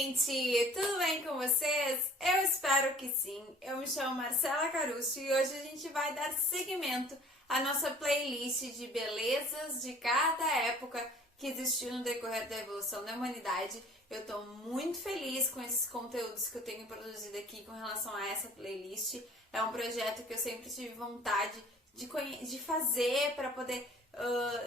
gente! Tudo bem com vocês? Eu espero que sim. Eu me chamo Marcela Caruso e hoje a gente vai dar seguimento à nossa playlist de belezas de cada época que existiu no decorrer da evolução da humanidade. Eu tô muito feliz com esses conteúdos que eu tenho produzido aqui com relação a essa playlist. É um projeto que eu sempre tive vontade de fazer para poder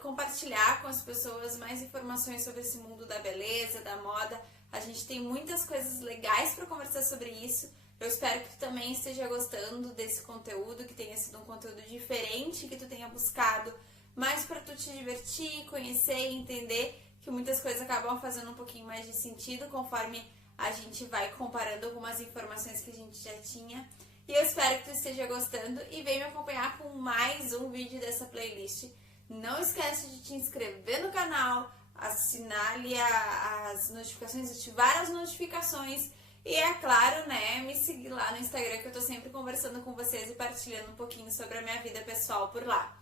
compartilhar com as pessoas mais informações sobre esse mundo da beleza, da moda. A gente tem muitas coisas legais para conversar sobre isso. Eu espero que tu também esteja gostando desse conteúdo, que tenha sido um conteúdo diferente, que tu tenha buscado mais para tu te divertir, conhecer e entender que muitas coisas acabam fazendo um pouquinho mais de sentido conforme a gente vai comparando algumas informações que a gente já tinha. E eu espero que tu esteja gostando e vem me acompanhar com mais um vídeo dessa playlist. Não esquece de te inscrever no canal, assinar ali as notificações, ativar as notificações e, é claro, né, me seguir lá no Instagram, que eu tô sempre conversando com vocês e partilhando um pouquinho sobre a minha vida pessoal por lá.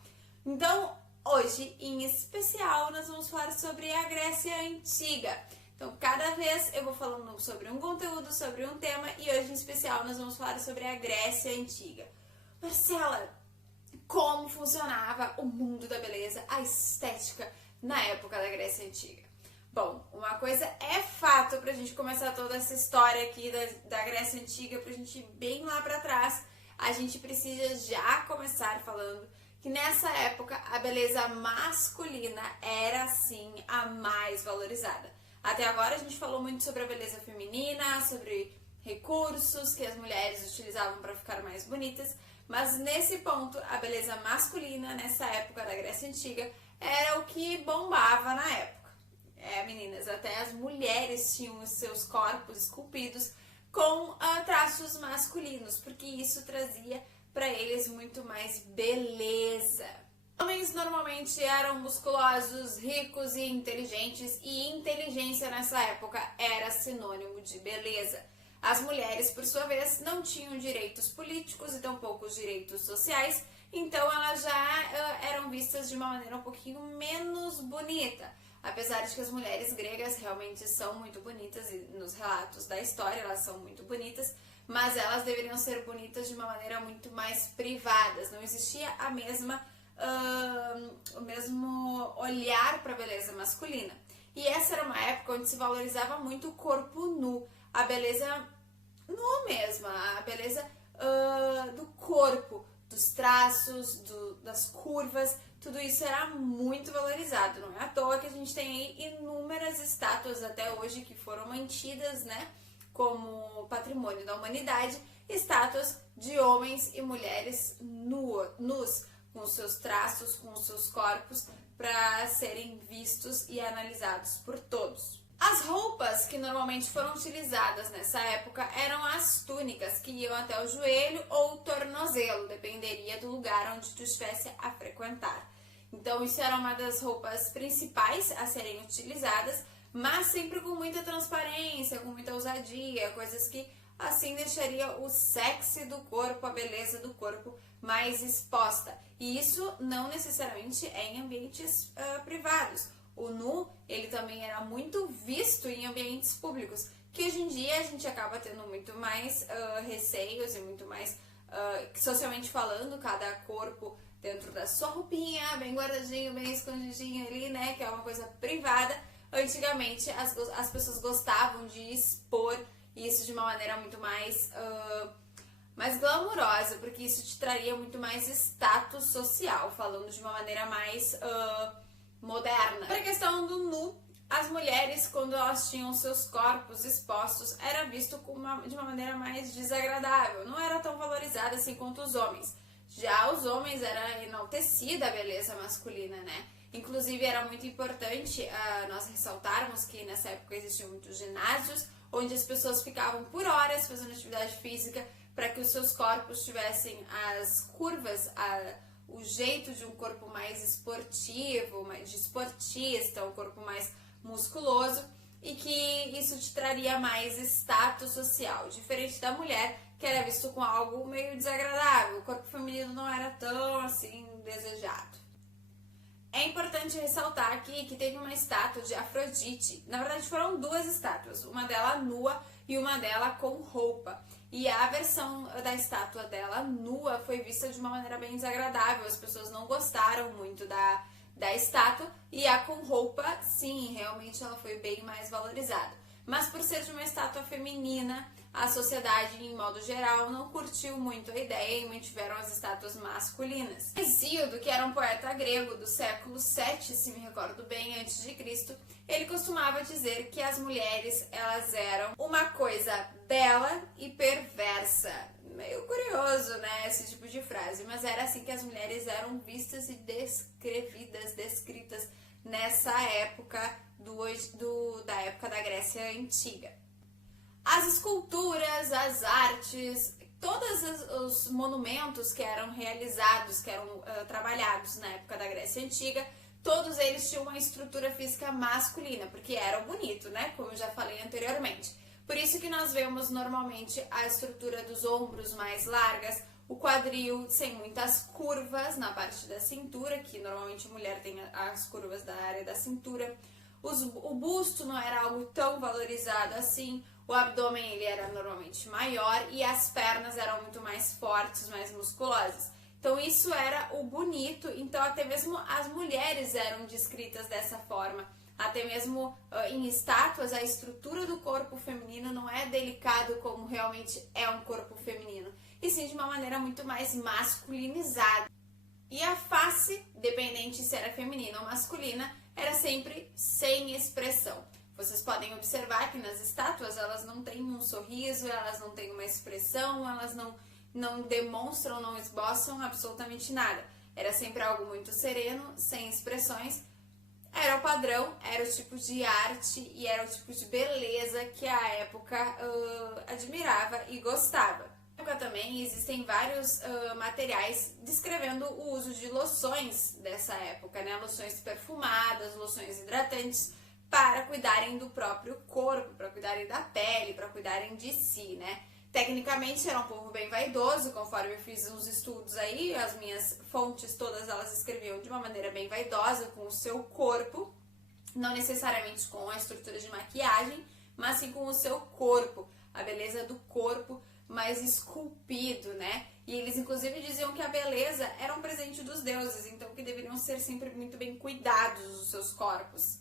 Então, hoje, em especial, nós vamos falar sobre a Grécia Antiga. Então, cada vez eu vou falando sobre um conteúdo, sobre um tema, e hoje, em especial, nós vamos falar sobre a Grécia Antiga. Marcela, como funcionava o mundo da beleza, a estética na época da Grécia Antiga? Bom, uma coisa é fato pra gente começar toda essa história aqui da Grécia Antiga, pra gente ir bem lá pra trás, a gente precisa já começar falando que nessa época a beleza masculina era sim a mais valorizada. Até agora a gente falou muito sobre a beleza feminina, sobre recursos que as mulheres utilizavam para ficar mais bonitas, mas nesse ponto a beleza masculina nessa época da Grécia Antiga era o que bombava na época. Meninas, até as mulheres tinham os seus corpos esculpidos com traços masculinos, porque isso trazia para eles muito mais beleza. Homens normalmente eram musculosos, ricos e inteligentes, e inteligência nessa época era sinônimo de beleza. As mulheres, por sua vez, não tinham direitos políticos e tampouco os direitos sociais, então elas já eram vistas de uma maneira um pouquinho menos bonita. Apesar de que as mulheres gregas realmente são muito bonitas, e nos relatos da história elas são muito bonitas, mas elas deveriam ser bonitas de uma maneira muito mais privada. Não existia o mesmo olhar para a beleza masculina. E essa era uma época onde se valorizava muito o corpo nu, a beleza nu mesmo, a beleza do corpo, dos traços, das curvas, tudo isso era muito valorizado. Não é à toa que a gente tem aí inúmeras estátuas até hoje que foram mantidas, né, como patrimônio da humanidade, estátuas de homens e mulheres nus, com os seus traços, com os seus corpos, para serem vistos e analisados por todos. As roupas que normalmente foram utilizadas nessa época eram as túnicas, que iam até o joelho ou o tornozelo, dependeria do lugar onde tu estivesse a frequentar. Então isso era uma das roupas principais a serem utilizadas, mas sempre com muita transparência, com muita ousadia, coisas que assim deixaria o sexy do corpo, a beleza do corpo mais exposta. E isso não necessariamente é em ambientes privados. O nu, ele também era muito visto em ambientes públicos, que hoje em dia a gente acaba tendo muito mais receios e muito mais, socialmente falando, cada corpo dentro da sua roupinha, bem guardadinho, bem escondidinho ali, né, que é uma coisa privada. Antigamente as pessoas gostavam de expor isso de uma maneira muito mais glamurosa, porque isso te traria muito mais status social, falando de uma maneira mais moderna. Para a questão do nu, as mulheres, quando elas tinham seus corpos expostos, era visto de uma maneira mais desagradável, não era tão valorizada assim quanto os homens. Já os homens era enaltecida a beleza masculina, né? Inclusive era muito importante nós ressaltarmos que nessa época existiam muitos ginásios, onde as pessoas ficavam por horas fazendo atividade física para que os seus corpos tivessem as curvas, o jeito de um corpo mais esportivo, mais de esportista, um corpo mais musculoso, e que isso te traria mais status social, diferente da mulher, que era visto com algo meio desagradável. O corpo feminino não era tão assim desejado. É importante ressaltar aqui que teve uma estátua de Afrodite. Na verdade, foram duas estátuas, uma dela nua e uma dela com roupa. E a versão da estátua dela nua foi vista de uma maneira bem desagradável. As pessoas não gostaram muito da estátua. E a com roupa, sim, realmente ela foi bem mais valorizada. Mas por ser de uma estátua feminina, a sociedade, em modo geral, não curtiu muito a ideia e mantiveram as estátuas masculinas. Hesíodo, que era um poeta grego do século VII, se me recordo bem, antes de Cristo, ele costumava dizer que as mulheres, elas eram uma coisa bela e perversa. Meio curioso, né, esse tipo de frase, mas era assim que as mulheres eram vistas e descritas nessa época da época da Grécia Antiga. As esculturas, as artes, todos os monumentos que eram realizados, que eram trabalhados na época da Grécia Antiga, todos eles tinham uma estrutura física masculina, porque era bonito, né? Como eu já falei anteriormente. Por isso que nós vemos normalmente a estrutura dos ombros mais largas, o quadril sem muitas curvas na parte da cintura, que normalmente a mulher tem as curvas da área da cintura. O busto não era algo tão valorizado assim, o abdômen ele era normalmente maior e as pernas eram muito mais fortes, mais musculosas. Então isso era o bonito, então até mesmo as mulheres eram descritas dessa forma. Até mesmo em estátuas, a estrutura do corpo feminino não é delicado como realmente é um corpo feminino, e sim de uma maneira muito mais masculinizada. E a face, dependente se era feminina ou masculina, era sempre sem expressão. Vocês podem observar que nas estátuas elas não têm um sorriso, elas não têm uma expressão, elas não demonstram, não esboçam absolutamente nada. Era sempre algo muito sereno, sem expressões. Era o padrão, era o tipo de arte e era o tipo de beleza que a época admirava e gostava. Na época também existem vários materiais descrevendo o uso de loções dessa época, né? Loções perfumadas, loções hidratantes, para cuidarem do próprio corpo, para cuidarem da pele, para cuidarem de si, né? Tecnicamente era um povo bem vaidoso, conforme eu fiz uns estudos aí, as minhas fontes todas elas escreviam de uma maneira bem vaidosa com o seu corpo, não necessariamente com a estrutura de maquiagem, mas sim com o seu corpo, a beleza do corpo mais esculpido, né? E eles inclusive diziam que a beleza era um presente dos deuses, então que deveriam ser sempre muito bem cuidados os seus corpos.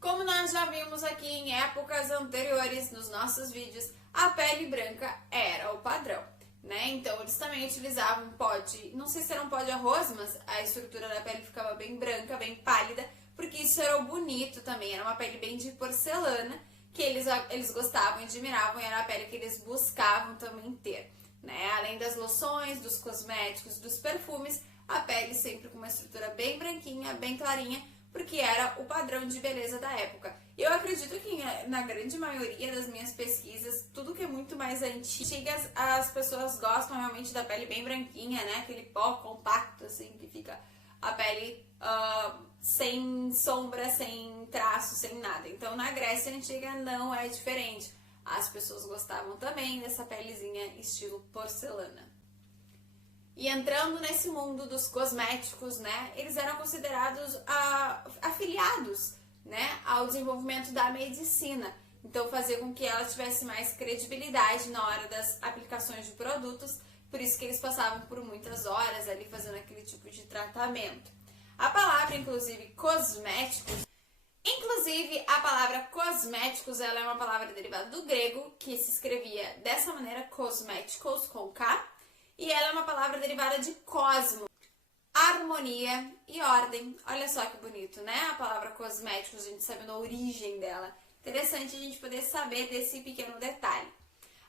Como nós já vimos aqui em épocas anteriores nos nossos vídeos, a pele branca era o padrão, né? Então eles também utilizavam pó de, não sei se era um pó de arroz, mas a estrutura da pele ficava bem branca, bem pálida, porque isso era o bonito também, era uma pele bem de porcelana, que eles gostavam e admiravam, e era a pele que eles buscavam também ter, né? Além das loções, dos cosméticos, dos perfumes, a pele sempre com uma estrutura bem branquinha, bem clarinha, porque era o padrão de beleza da época. Eu acredito que na grande maioria das minhas pesquisas, tudo que é muito mais antigas, as pessoas gostam realmente da pele bem branquinha, né? Aquele pó compacto, assim, que fica a pele sem sombra, sem traço, sem nada. Então, na Grécia Antiga não é diferente. As pessoas gostavam também dessa pelezinha estilo porcelana. E entrando nesse mundo dos cosméticos, né, eles eram considerados afiliados, né, ao desenvolvimento da medicina. Então fazia com que ela tivesse mais credibilidade na hora das aplicações de produtos, por isso que eles passavam por muitas horas ali fazendo aquele tipo de tratamento. A palavra, inclusive, a palavra cosméticos, ela é uma palavra derivada do grego, que se escrevia dessa maneira, cosméticos, com K, e ela é uma palavra derivada de cosmo, harmonia e ordem. Olha só que bonito, né? A palavra cosméticos, a gente sabe a origem dela. Interessante a gente poder saber desse pequeno detalhe.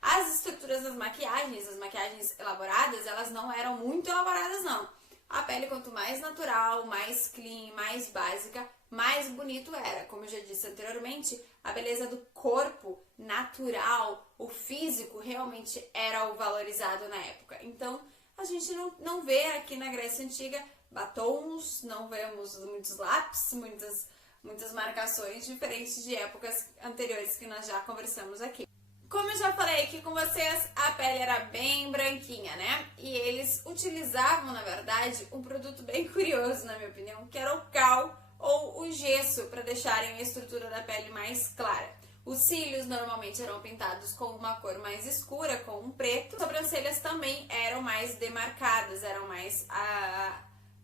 As estruturas das maquiagens, as maquiagens elaboradas, elas não eram muito elaboradas, não. A pele, quanto mais natural, mais clean, mais básica, mais bonito era. Como eu já disse anteriormente, a beleza do corpo natural, o físico, realmente era o valorizado na época. Então, a gente não vê aqui na Grécia Antiga batons, não vemos muitos lápis, muitas marcações diferentes de épocas anteriores que nós já conversamos aqui. Como eu já falei aqui com vocês, a pele era bem branquinha, né? E eles utilizavam, na verdade, um produto bem curioso, na minha opinião, que era o cal ou o gesso, para deixarem a estrutura da pele mais clara. Os cílios normalmente eram pintados com uma cor mais escura, com um preto. As sobrancelhas também eram mais demarcadas, eram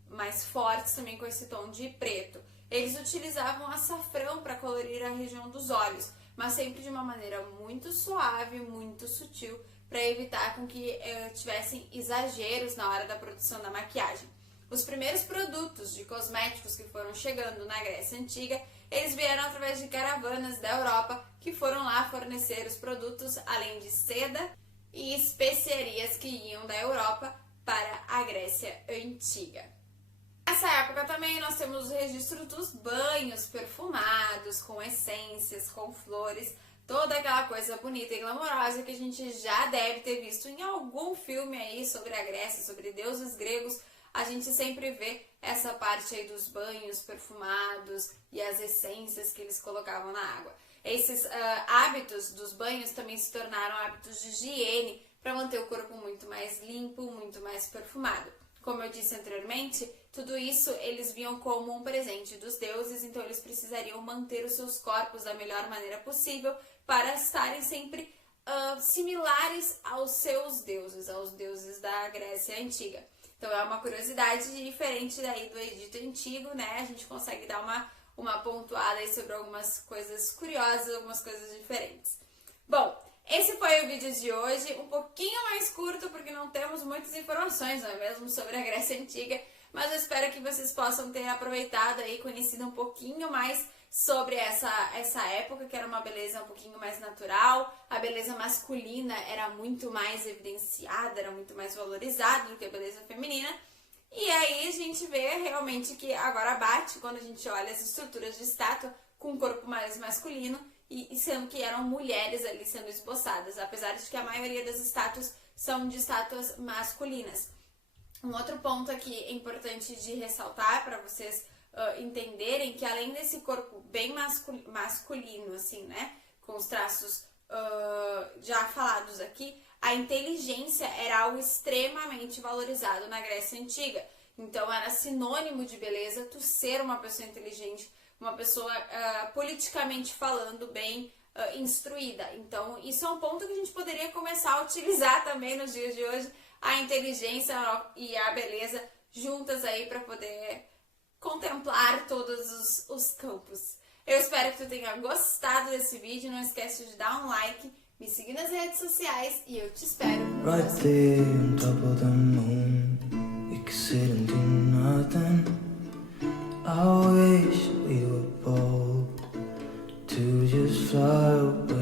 mais fortes também com esse tom de preto. Eles utilizavam açafrão para colorir a região dos olhos, mas sempre de uma maneira muito suave, muito sutil, para evitar com que tivessem exageros na hora da produção da maquiagem. Os primeiros produtos de cosméticos que foram chegando na Grécia Antiga, eles vieram através de caravanas da Europa que foram lá fornecer os produtos, além de seda e especiarias que iam da Europa para a Grécia Antiga. Nessa época também nós temos o registro dos banhos perfumados, com essências, com flores, toda aquela coisa bonita e glamourosa que a gente já deve ter visto em algum filme aí sobre a Grécia, sobre deuses gregos. A gente sempre vê essa parte aí dos banhos perfumados e as essências que eles colocavam na água. Esses hábitos dos banhos também se tornaram hábitos de higiene para manter o corpo muito mais limpo, muito mais perfumado. Como eu disse anteriormente, tudo isso eles viam como um presente dos deuses, então eles precisariam manter os seus corpos da melhor maneira possível para estarem sempre similares aos seus deuses, aos deuses da Grécia Antiga. Então é uma curiosidade diferente daí do Egito Antigo, né? A gente consegue dar uma pontuada aí sobre algumas coisas curiosas, algumas coisas diferentes. Bom, esse foi o vídeo de hoje, um pouquinho mais curto porque não temos muitas informações, não é mesmo, sobre a Grécia Antiga, mas eu espero que vocês possam ter aproveitado aí, conhecido um pouquinho mais sobre essa época, que era uma beleza um pouquinho mais natural. A beleza masculina era muito mais evidenciada, era muito mais valorizada do que a beleza feminina. E aí a gente vê realmente que agora bate quando a gente olha as estruturas de estátua com um corpo mais masculino e sendo que eram mulheres ali sendo esboçadas, apesar de que a maioria das estátuas são de estátuas masculinas. Um outro ponto aqui é importante de ressaltar para vocês entenderem que além desse corpo bem masculino, assim, né, com os traços já falados aqui, a inteligência era algo extremamente valorizado na Grécia Antiga. Então era sinônimo de beleza tu ser uma pessoa inteligente, uma pessoa politicamente falando bem instruída. Então isso é um ponto que a gente poderia começar a utilizar também nos dias de hoje, a inteligência e a beleza juntas aí para poder contemplar todos os campos. Eu espero que tu tenha gostado desse vídeo. Não esquece de dar um like, me seguir nas redes sociais e eu te espero no Right próximo. there on top of the moon, we could sit and do nothing. I wish we were bold to just fly away.